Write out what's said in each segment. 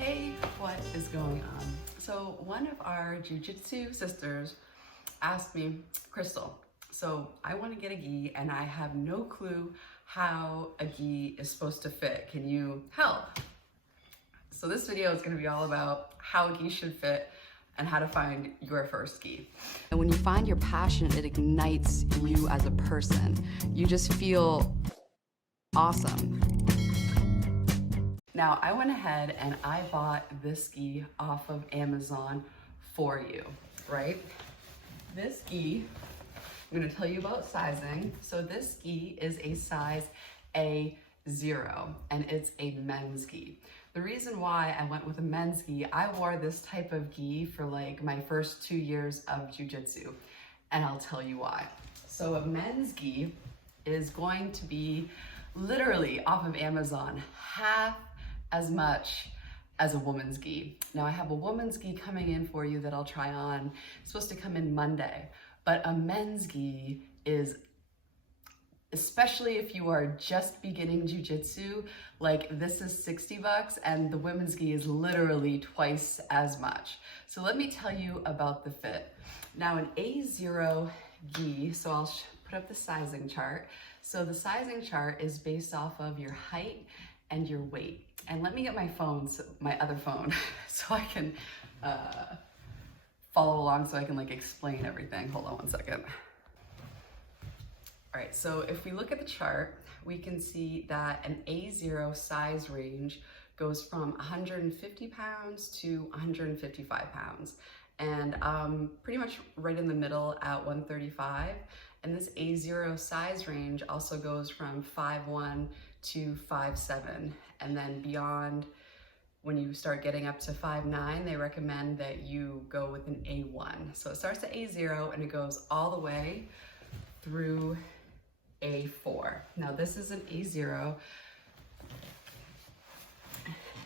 Hey, what is going on? So one of our Jiu-Jitsu sisters asked me, Crystal, so I want to get a gi and I have no clue how a gi is supposed to fit. Can you help? So this video is going to be all about how a gi should fit and how to find your first gi. And when you find your passion, it ignites you as a person. You just feel awesome. Now, I went ahead and I bought this gi off of Amazon for you, right? This gi, I'm gonna tell you about sizing. So this gi is a size A0 and it's a men's gi. The reason why I went with a men's gi, I wore this type of gi for like my first 2 years of jiu-jitsu, and I'll tell you why. So a men's gi is going to be literally off of Amazon half as much as a woman's gi. Now I have a woman's gi coming in for you that I'll try on. It's supposed to come in Monday, but a men's gi is, especially if you are just beginning jiu-jitsu, like this is 60 bucks and the women's gi is literally twice as much. So let me tell you about the fit. Now an A0 gi, so I'll put up the sizing chart. So the sizing chart is based off of your height and your weight. And let me get my phone, my other phone, so I can follow along, so I can like explain everything. Hold on one second. All right, so if we look at the chart, we can see that an A0 size range goes from 150 pounds to 155 pounds. And pretty much right in the middle at 135. And this A0 size range also goes from 5'1" to 5'7", and then beyond, when you start getting up to 5'9", they recommend that you go with an A1. So it starts at A0 and it goes all the way through A4. Now this is an A0,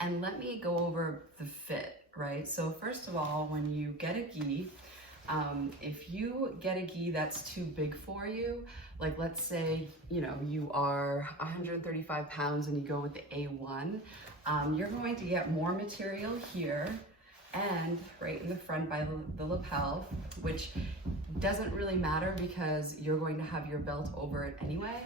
and let me go over the fit, right? So first of all, when you get a gi, if you get a gi that's too big for you, like let's say, you know, you are 135 pounds and you go with the A1, you're going to get more material here and right in the front by the lapel, which doesn't really matter because you're going to have your belt over it anyway,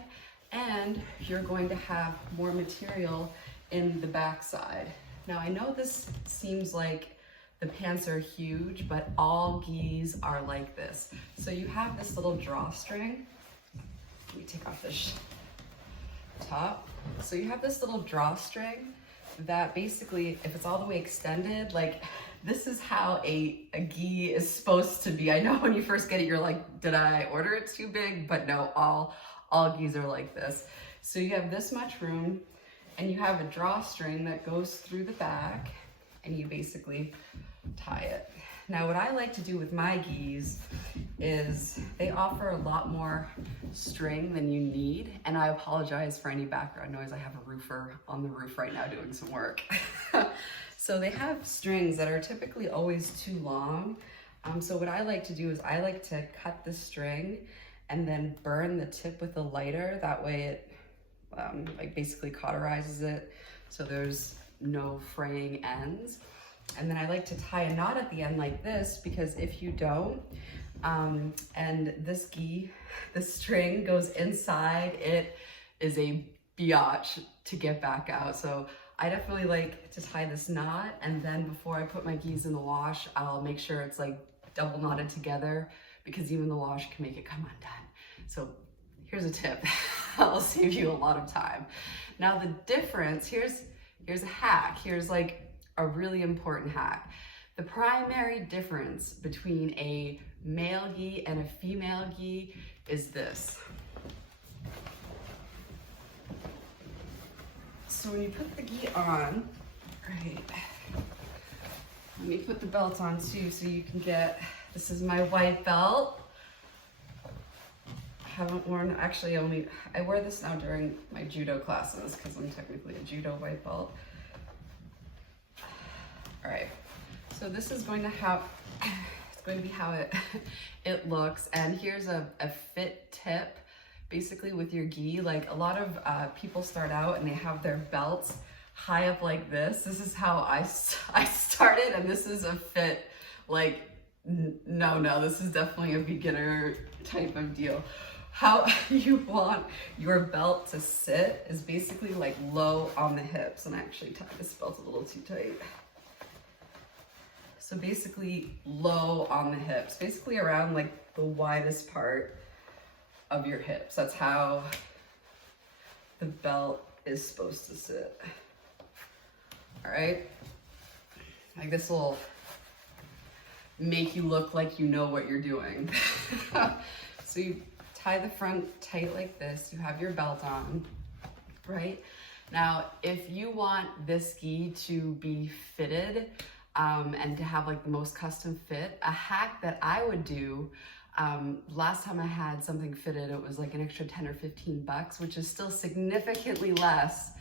and you're going to have more material in the back side. Now I know this seems like the pants are huge, but all gis are like this. So you have this little drawstring. Let me take off this top. So you have this little drawstring that basically, if it's all the way extended, like this is how a gi is supposed to be. I know when you first get it, you're like, did I order it too big? But no, all gis are like this. So you have this much room and you have a drawstring that goes through the back, and you basically tie it. Now what I like to do with my gis is they offer a lot more string than you need, and I apologize for any background noise. I have a roofer on the roof right now doing some work. So they have strings that are typically always too long. So what I like to do is I like to cut the string and then burn the tip with a lighter. That way it like basically cauterizes it so there's no fraying ends. And then I like to tie a knot at the end like this, because if you don't, and this gi, the string goes inside, it is a biatch to get back out. So I definitely like to tie this knot, and then before I put my gis in the wash, I'll make sure it's like double knotted together, because even the wash can make it come undone. So here's a tip. I'll save you a lot of time. Now the difference, here's a hack. Here's like a really important hack. The primary difference between a male gi and a female gi is this. So when you put the gi on, right, let me put the belt on too so you can get, this is my white belt. I haven't worn, actually I wear this now during my judo classes because I'm technically a judo white belt. All right, so this is going to have, it's going to be how it looks. And here's a fit tip, basically with your gi. Like a lot of people start out and they have their belts high up like this. This is how I started, and this is a fit like, no, this is definitely a beginner type of deal. How you want your belt to sit is basically like low on the hips, and I actually tied this belt a little too tight. So basically low on the hips, basically around like the widest part of your hips. That's how the belt is supposed to sit. All right, like this will make you look like you know what you're doing. So you tie the front tight like this, you have your belt on, right? Now, if you want this gi to be fitted and to have like the most custom fit, a hack that I would do, last time I had something fitted, it was like an extra 10 or 15 bucks, which is still significantly less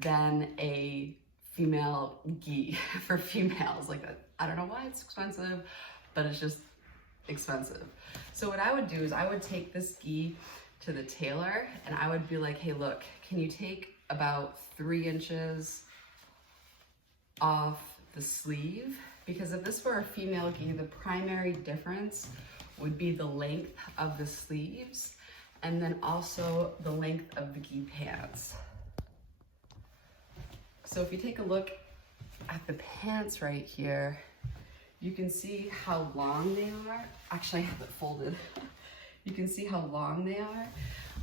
than a female gi for females. Like, I don't know why it's expensive, but it's just expensive. So what I would do is I would take this gi to the tailor and I would be like, hey, look, can you take about 3 inches off the sleeve? Because if this were a female gi, the primary difference would be the length of the sleeves and then also the length of the gi pants. So if you take a look at the pants right here, you can see how long they are. Actually, I have it folded. You can see how long they are.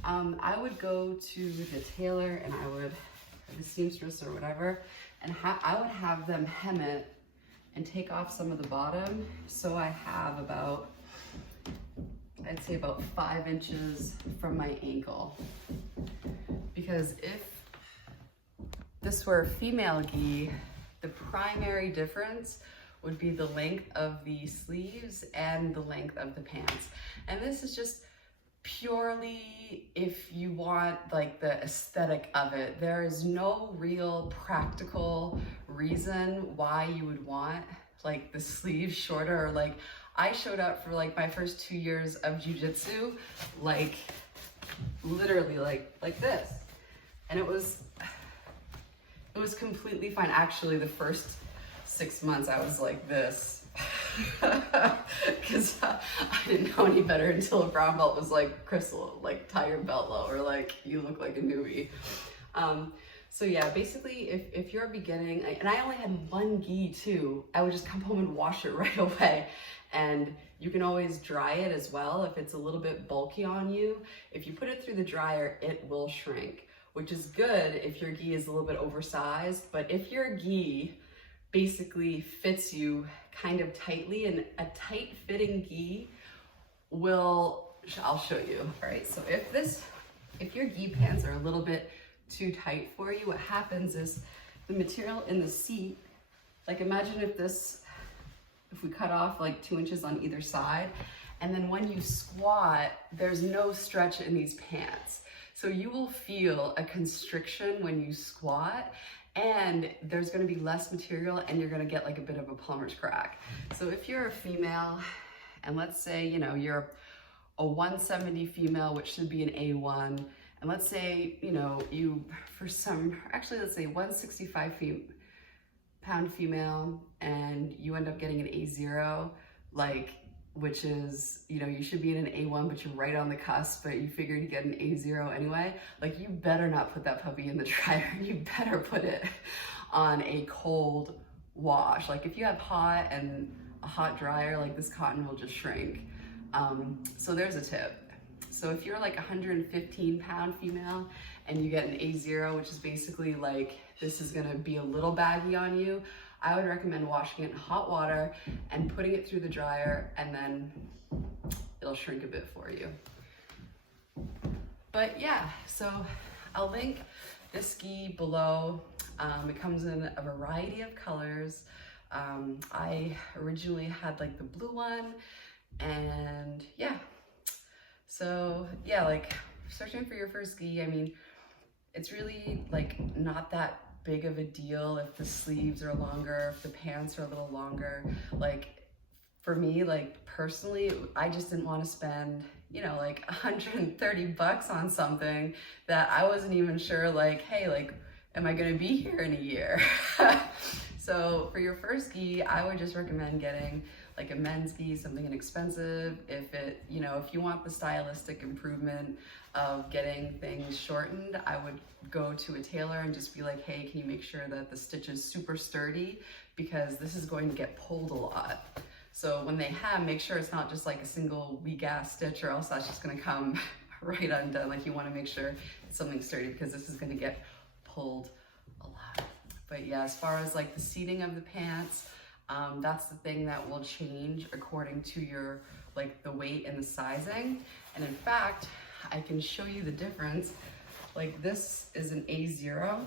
I would go to the tailor and I would, or the seamstress or whatever, and I would have them hem it and take off some of the bottom. So I have about, I'd say about 5 inches from my ankle. Because if this were a female gi, the primary difference would be the length of the sleeves and the length of the pants. And this is just purely if you want like the aesthetic of it. There is no real practical reason why you would want like the sleeves shorter, or like I showed up for like my first 2 years of jiu-jitsu, like literally like this. And it was completely fine. Actually, the first 6 months I was like this because I didn't know any better until a brown belt was like, Crystal, like tie your belt low or like you look like a newbie. So yeah, basically if you're beginning, and I only had 1 gi too, I would just come home and wash it right away. And you can always dry it as well if it's a little bit bulky on you. If you put it through the dryer, it will shrink, which is good if your gi is a little bit oversized. But if your gi basically fits you kind of tightly, and a tight fitting gi will, I'll show you. All right, so if your gi pants are a little bit too tight for you, what happens is the material in the seat, like imagine if we cut off like 2 inches on either side, and then when you squat, there's no stretch in these pants. So you will feel a constriction when you squat, and there's gonna be less material and you're gonna get like a bit of a plumber's crack. So if you're a female, and let's say, you know, you're a 170 female, which should be an A1, and let's say, you know, let's say 165 pound female, and you end up getting an A0, like, which is, you know, you should be in an A1, but you're right on the cusp, but you figured you get an A0 anyway, like you better not put that puppy in the dryer. You better put it on a cold wash. Like if you have hot and a hot dryer, like this cotton will just shrink. So there's a tip. So if you're like 115 pound female and you get an A0, which is basically like, this is gonna be a little baggy on you, I would recommend washing it in hot water and putting it through the dryer, and then it'll shrink a bit for you. But yeah, so I'll link this gi below. It comes in a variety of colors. I originally had like the blue one, and yeah. So yeah, like searching for your first gi, I mean, it's really like not that big of a deal if the sleeves are longer, if the pants are a little longer. Like for me, like personally, I just didn't want to spend, you know, like 130 bucks on something that I wasn't even sure, like, hey, like am I gonna be here in a year? So for your first gi, I would just recommend getting like a men's gi, something inexpensive. If it, you know, if you want the stylistic improvement of getting things shortened, I would go to a tailor and just be like, hey, can you make sure that the stitch is super sturdy, because this is going to get pulled a lot. So when they hem, make sure it's not just like a single weak ass stitch, or else that's just gonna come right undone. Like, you wanna make sure it's something sturdy, because this is gonna get pulled a lot. But yeah, as far as like the seating of the pants, that's the thing that will change according to your, like the weight and the sizing. And in fact, I can show you the difference. Like, this is an A0.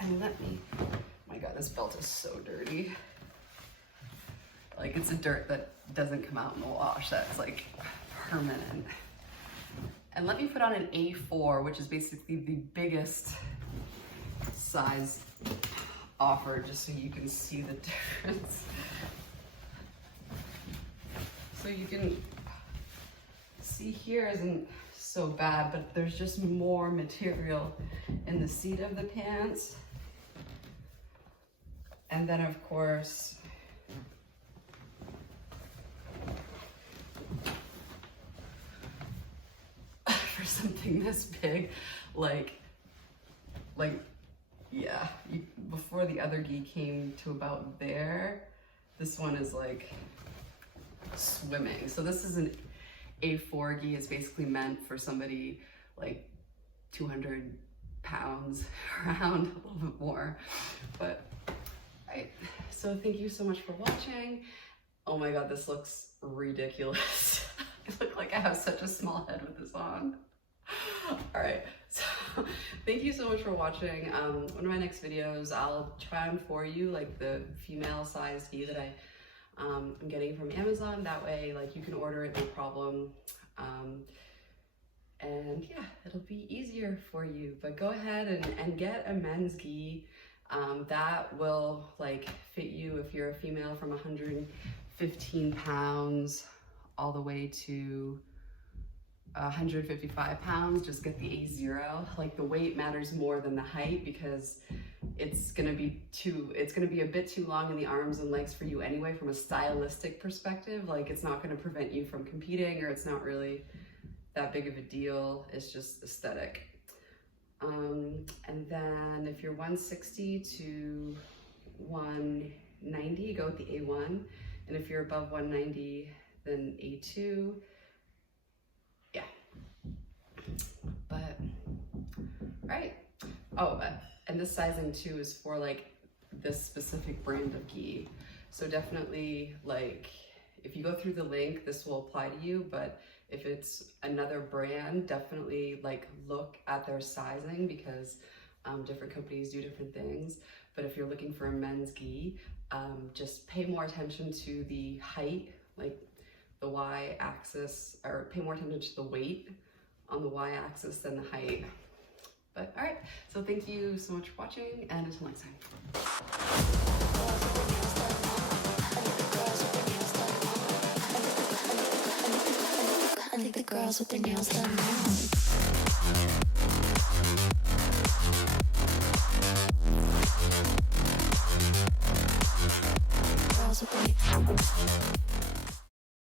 And let me, oh my God, this belt is so dirty. Like, it's a dirt that doesn't come out in the wash. That's like permanent. And let me put on an A4, which is basically the biggest size offered, just so you can see the difference. So you can see here isn't so bad, but there's just more material in the seat of the pants. And then of course, for something this big, yeah, before the other gi came to about there, this one is like swimming. So this is an A4 gi. It's basically meant for somebody like 200 pounds around, a little bit more. But so thank you so much for watching. Oh my God, this looks ridiculous. I look like I have such a small head with this on. All right, so thank you so much for watching. One of my next videos, I'll try on for you like the female size gi that I'm getting from Amazon. That way, like, you can order it no problem. And yeah, it'll be easier for you. But go ahead and get a men's gi that will like fit you if you're a female, from 115 pounds all the way to 155 pounds. Just get the A0. Like, the weight matters more than the height, because it's gonna be a bit too long in the arms and legs for you anyway, from a stylistic perspective. Like, it's not gonna prevent you from competing, or it's not really that big of a deal. It's just aesthetic. And then if you're 160 to 190, go with the A1. And if you're above 190, then A2. Yeah. But, all right. Oh, and this sizing too is for like this specific brand of gi. So definitely, like, if you go through the link, this will apply to you. But if it's another brand, definitely like look at their sizing, because different companies do different things. But if you're looking for a men's gi, just pay more attention to the height, like the y-axis, or pay more attention to the weight on the y-axis than the height. But all right, so thank you so much for watching, and until next time. I think the girls with their nails done now. Girls with their